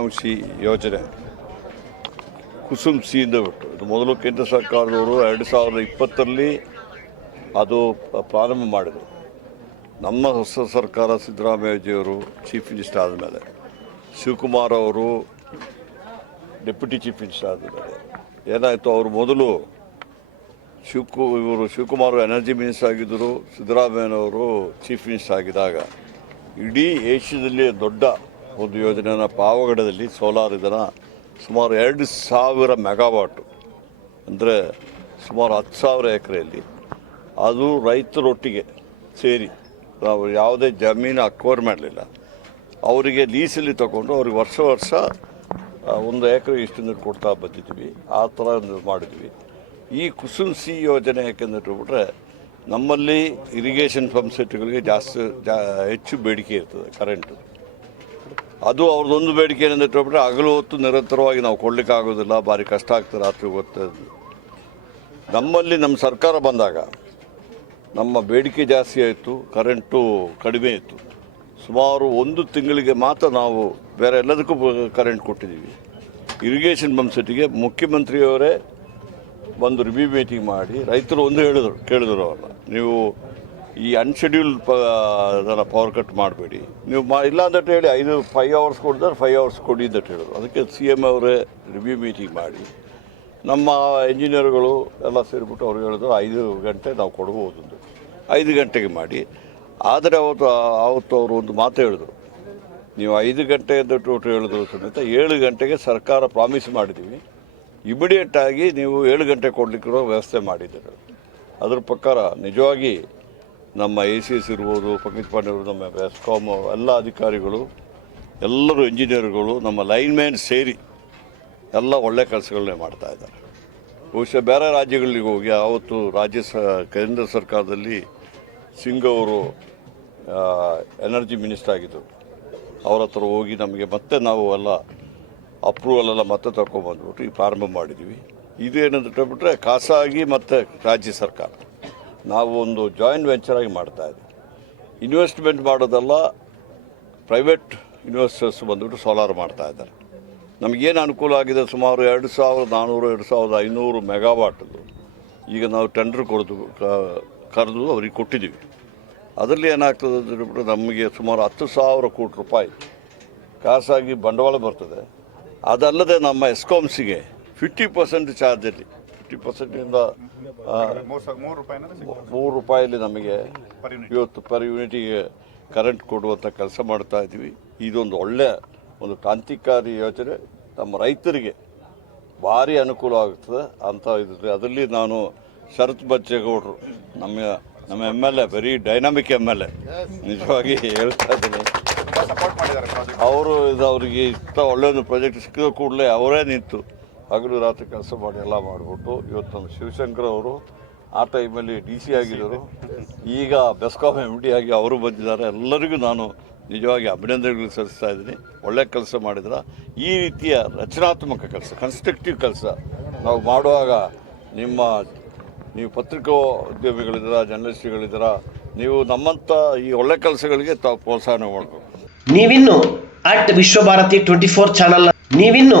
ಅಂಶಿ ಯೋಜನೆ. ಕುಸುಮ್ ಸಿಯಿಂದ ಬಿಟ್ಟು ಇದು ಮೊದಲು ಕೇಂದ್ರ ಸರ್ಕಾರದವರು ಎರಡು ಸಾವಿರದ ಇಪ್ಪತ್ತರಲ್ಲಿ ಅದು ಪ್ರಾರಂಭ ಮಾಡಿದರು. ನಮ್ಮ ಹೊಸ ಸರ್ಕಾರ ಸಿದ್ದರಾಮಯ್ಯಜಿಯವರು ಚೀಫ್ ಮಿನಿಸ್ಟರ್ ಆದಮೇಲೆ, ಶಿವಕುಮಾರ್ ಅವರು ಡೆಪ್ಯೂಟಿ ಚೀಫ್ ಮಿನಿಸ್ಟರ್ ಆದಮೇಲೆ. ಏನಾಯಿತು, ಅವರು ಮೊದಲು ಶಿವಕು, ಇವರು ಶಿವಕುಮಾರ್ ಎನರ್ಜಿ ಮಿನಿಸ್ಟರ್ ಆಗಿದ್ದರು ಸಿದ್ದರಾಮಯ್ಯನವರು ಚೀಫ್ ಮಿನಿಸ್ಟರ್ ಆಗಿದ್ದಾಗ, ಇಡೀ ಏಷ್ಯಾದಲ್ಲಿ ದೊಡ್ಡ ಒಂದು ಯೋಜನೆನ ಪಾವಗಡದಲ್ಲಿ ಸೋಲಾರ್ ಇದನ್ನು ಸುಮಾರು ಎರಡು ಸಾವಿರ ಮೆಗಾವಾಟು, ಅಂದರೆ ಸುಮಾರು ಹತ್ತು ಸಾವಿರ ಎಕರೆಯಲ್ಲಿ. ಅದು ರೈತರೊಟ್ಟಿಗೆ ಸೇರಿ, ನಾವು ಯಾವುದೇ ಜಮೀನು ಅಕ್ವೈರ್ ಮಾಡಲಿಲ್ಲ. ಅವರಿಗೆ ಲೀಸಲ್ಲಿ ತಗೊಂಡು ಅವ್ರಿಗೆ ವರ್ಷ ವರ್ಷ ಒಂದು ಎಕರೆ ಇಷ್ಟು ನೀರು ಕೊಡ್ತಾ ಬಂದಿದ್ವಿ ಆ ಥರ ಮಾಡಿದ್ವಿ ಈ ಕುಸುಮ್ ಸಿ ಯೋಜನೆ ಯಾಕೆಂದಿಟ್ಬಿಟ್ರೆ ನಮ್ಮಲ್ಲಿ ಇರಿಗೇಷನ್ ಪಂಪ್ ಸೆಟ್ಗಳಿಗೆ ಜಾಸ್ತಿ, ಜಾ, ಹೆಚ್ಚು ಬೇಡಿಕೆ ಇರ್ತದೆ ಕರೆಂಟು. ಅದು ಅವ್ರದ್ದೊಂದು ಬೇಡಿಕೆ ಏನಂತ ಇಟ್ಟುಬಿಟ್ರೆ ಹಗಲು ಹೊತ್ತು ನಿರಂತರವಾಗಿ ನಾವು ಕೊಡ್ಲಿಕ್ಕೆ ಆಗೋದಿಲ್ಲ ಭಾರಿ ಕಷ್ಟ ಆಗ್ತದೆ ರಾತ್ರಿ ಹೊತ್ತು. ನಮ್ಮಲ್ಲಿ ನಮ್ಮ ಸರ್ಕಾರ ಬಂದಾಗ ನಮ್ಮ ಬೇಡಿಕೆ ಜಾಸ್ತಿ ಆಯಿತು ಕರೆಂಟು ಕಡಿಮೆ ಇತ್ತು ಸುಮಾರು ಒಂದು ತಿಂಗಳಿಗೆ ಮಾತ್ರ ನಾವು ಬೇರೆ ಎಲ್ಲದಕ್ಕೂ ಕರೆಂಟ್ ಕೊಟ್ಟಿದ್ದೀವಿ. ಇರಿಗೇಷನ್ ಪಂಪ್ ಸೆಟ್ಟಿಗೆ ಮುಖ್ಯಮಂತ್ರಿಯವರೇ ಬಂದು ರಿವ್ಯೂ ಮೀಟಿಂಗ್ ಮಾಡಿ ರೈತರು ಒಂದು ಹೇಳಿದರು, ಕೇಳಿದ್ರು ಅವ್ರನ್ನ. ನೀವು ಈ ಅನ್ಶೆಡ್ಯೂಲ್ ಪ ಅದನ್ನು ಪವರ್ ಕಟ್ ಮಾಡಬೇಡಿ. ನೀವು ಮಾ, ಇಲ್ಲ ಅಂತ ಹೇಳಿ ಐದು ಫೈವ್ ಅವರ್ಸ್ ಕೊಡಿದ್ರೆ ಫೈವ್ ಅವರ್ಸ್ ಕೊಡಿ ಅಂತ ಹೇಳಿದ್ರು ಅದಕ್ಕೆ ಸಿ ಎಂ ಅವರೇ ರಿವ್ಯೂ ಮೀಟಿಂಗ್ ಮಾಡಿ. ನಮ್ಮ ಇಂಜಿನಿಯರ್ಗಳು ಎಲ್ಲ ಸೇರಿಬಿಟ್ಟು ಅವ್ರು ಹೇಳಿದ್ರು, ಐದು ಗಂಟೆ ನಾವು ಕೊಡ್ಬೋದು. ಐದು ಗಂಟೆಗೆ ಮಾಡಿ. ಆದರೆ ಅವತ್ತು ಅವತ್ತು ಅವರು ಒಂದು ಮಾತು ಹೇಳಿದ್ರು. ನೀವು ಐದು ಗಂಟೆ ಟೋಟಲ್ ಹೇಳಿದ್ರು ಸಮೇತ ಏಳು ಗಂಟೆಗೆ ಸರ್ಕಾರ ಪ್ರಾಮಿಸ್ ಮಾಡಿದ್ದೀವಿ ಇಮಿಡಿಯೇಟ್ ಆಗಿ ನೀವು ಏಳು ಗಂಟೆ ಕೊಡಲಿಕ್ಕಿರೋ ವ್ಯವಸ್ಥೆ ಮಾಡಿದ್ದೀರಿ. ಅದ್ರ ಪ್ರಕಾರ ನಿಜವಾಗಿ ನಮ್ಮ ಎ ಸಿ ಎಸ್ ಇರ್ಬೋದು, ಪಂಕಜ್ ಪಾಂಡೆ ಅವರು, ನಮ್ಮ ಎಸ್ಕಾಮ್ ಎಲ್ಲ ಅಧಿಕಾರಿಗಳು, ಎಲ್ಲರೂ ಇಂಜಿನಿಯರ್ಗಳು ನಮ್ಮ ಲೈನ್ ಮ್ಯಾನ್ ಸೇರಿ ಎಲ್ಲ ಒಳ್ಳೆ ಕೆಲಸಗಳನ್ನೇ ಮಾಡ್ತಾ ಇದ್ದಾರೆ. ಬಹುಶಃ ಬೇರೆ ರಾಜ್ಯಗಳಿಗೆ ಹೋಗಿ ಆವತ್ತು ರಾಜ್ಯ ಸ, ಕೇಂದ್ರ ಸರ್ಕಾರದಲ್ಲಿ ಸಿಂಗ್ ಅವರು ಎನರ್ಜಿ ಮಿನಿಸ್ಟರ್ ಆಗಿದ್ದರು ಅವ್ರ ಹತ್ರ ಹೋಗಿ ನಮಗೆ ಮತ್ತೆ ನಾವು ಎಲ್ಲ ಅಪ್ರೂವಲ್ ಎಲ್ಲ ಮತ್ತೆ ತಗೊಂಬಂದ್ಬಿಟ್ಟು ಪ್ರಾರಂಭ ಮಾಡಿದ್ವಿ. ಏನಂತ ಬಿಟ್ಟರೆ ಖಾಸಗಿ ಮತ್ತು ರಾಜ್ಯ ಸರ್ಕಾರ. ನಾವು ಒಂದು ಜಾಯಿಂಟ್ ವೆಂಚರ್ ಆಗಿ ಮಾಡ್ತಾ ಇದ್ದೀವಿ. ಇನ್ವೆಸ್ಟ್ಮೆಂಟ್ ಮಾಡೋದೆಲ್ಲ ಪ್ರೈವೇಟ್ ಇನ್ವೆಸ್ಟರ್ಸ್ ಬಂದುಬಿಟ್ಟು ಸೋಲಾರ್ ಮಾಡ್ತಾ ಇದ್ದಾರೆ. ನಮಗೇನು ಅನುಕೂಲ ಆಗಿದೆ? ಸುಮಾರು ಎರಡು ಸಾವಿರದ ನಾನ್ನೂರು ಎರಡು ಸಾವಿರದ ಐನೂರು ಮೆಗಾವಾಟ್ದು ಈಗ ನಾವು ಟೆಂಡರ್ ಕೊಡ್ದು ಕರೆದು ಅವ್ರಿಗೆ ಕೊಟ್ಟಿದ್ದೀವಿ. ಅದರಲ್ಲಿ ಏನಾಗ್ತದೆ ಅಂದ್ಬಿಟ್ಟು ನಮಗೆ ಸುಮಾರು ಹತ್ತು ಸಾವಿರ ಕೋಟಿ ರೂಪಾಯಿ ಖಾಸಗಿ ಬಂಡವಾಳ ಬರ್ತದೆ. ಅದಲ್ಲದೆ ನಮ್ಮ ಎಸ್ಕಾಮ್ಸಿಗೆ ಫಿಫ್ಟಿ ಪರ್ಸೆಂಟ್ ಚಾರ್ಜಲ್ಲಿ ಫಿಫ್ಟಿ ಪರ್ಸೆಂಟಿಂದ ಮೂರು ರೂಪಾಯಲ್ಲಿ ನಮಗೆ ಇವತ್ತು ಪರ್ ಯೂನಿಟಿಗೆ ಕರೆಂಟ್ ಕೊಡುವಂಥ ಕೆಲಸ ಮಾಡ್ತಾ ಇದ್ದೀವಿ. ಇದೊಂದು ಒಳ್ಳೆಯ ಒಂದು ಕ್ರಾಂತಿಕಾರಿ ಯೋಚನೆ. ನಮ್ಮ ರೈತರಿಗೆ ಭಾರಿ ಅನುಕೂಲ ಆಗ್ತದೆ ಅಂತ ಇದು ಅದರಲ್ಲಿ ನಾನು ಶರತ್ ಬಚ್ಚೇಗೌಡರು ನಮ್ಮ ನಮ್ಮ M L A very dynamic M L A ನಿಜವಾಗಿ ಹೇಳ್ತಾ ಇದ್ದೀನಿ. ಅವರು ಇದು ಅವರಿಗೆ ಇಷ್ಟ ಒಳ್ಳೆಯ ಒಂದು ಪ್ರಾಜೆಕ್ಟ್ ಸಿಕ್ಕಿದ ಕೂಡಲೇ ಅವರೇ ನಿಂತು ಹಗಲು ರಾತ್ರಿ ಕೆಲಸ ಮಾಡಿ ಎಲ್ಲ ಮಾಡಿಬಿಟ್ಟು ಇವತ್ತು ನಮ್ಮ ಶಿವಶಂಕರ್ ಅವರು ಆ ಟೈಮಲ್ಲಿ ಡಿ ಸಿ ಆಗಿದ್ದರು. ಈಗ ಬೆಸ್ಕಾಮ್ ಎಂ ಡಿ ಆಗಿ ಅವರು ಬಂದಿದ್ದಾರೆ. ಎಲ್ಲರಿಗೂ ನಾನು ನಿಜವಾಗಿ ಅಭಿನಂದನೆಗಳು ಸಲ್ಲಿಸ್ತಾ ಇದ್ದೀನಿ. ಒಳ್ಳೆ ಕೆಲಸ ಮಾಡಿದ್ರ. ಈ ರೀತಿಯ ರಚನಾತ್ಮಕ ಕೆಲಸ ಕನ್ಸ್ಟ್ರಕ್ಟಿವ್ ಕೆಲಸ ನಾವು ಮಾಡುವಾಗ ನಿಮ್ಮ ನೀವು ಪತ್ರಿಕೋದ್ಯಮಿಗಳಿದ್ದೀರಾ, ಜರ್ನಲಿಸ್ಟ್ಗಳಿದ್ದೀರಾ, ನೀವು ನಮ್ಮಂಥ ಈ ಒಳ್ಳೆ ಕೆಲಸಗಳಿಗೆ ತಾವು ಪ್ರೋತ್ಸಾಹ ಮಾಡಬೇಕು. ನೀವಿನ್ನು at Vishwabharati twenty four channel ನೀವಿನ್ನು